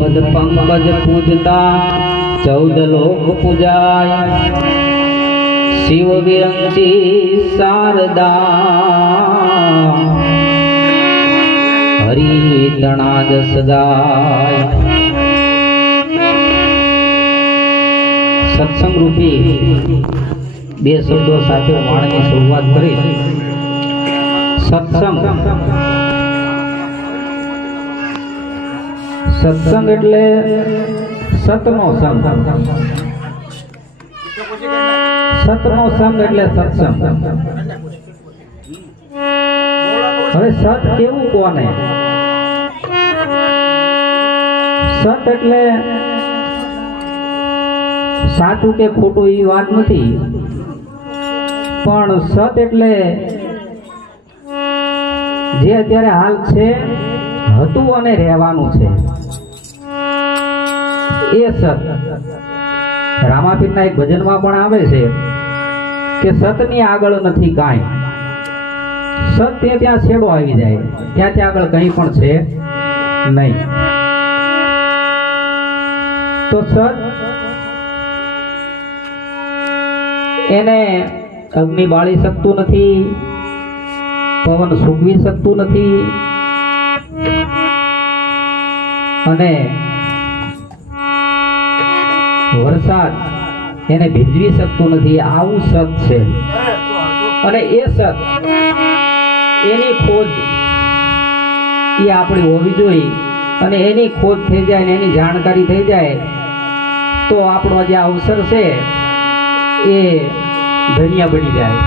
પદ પંકજ પૂજતા 14 લોક પૂજાય શિવ વિરંચી શારદા હરિ તણા દસ ગાય। સત્સંગ રૂપી બે શબ્દો સાથે વાણીની શરૂઆત કરી। સત્સંગ એટલે સતનો સંગ, સતનો સંગ એટલે સત્સંગ। હવે સત કેવું કોને? સત એટલે સાચું કે ખોટું એ વાત નથી, પણ સત એટલે જે અત્યારે હાલ છે, હતું અને રહેવાનું છે એ સત। રામાપીરના એક ભજનમાં પણ આવે છે કે સતની આગળ નથી કાંઈ, સત્ય ત્યાં છેડો આવી જાય, ત્યાંથી આગળ કંઈ પણ છે નહીં। તો સત એને અગ્નિ બાળી શકતું નથી, પવન સૂકવી શકતું નથી, અને વરસાદ એને ભીંજવી શકતું નથી। આવું સત છે, અને એ સત એની ખોજ એ આપણી હોવી જોઈએ, અને એની ખોજ થઈ જાય ને એની જાણકારી થઈ જાય તો આપણો જે અવસર છે એ ધન્ય બની જાય।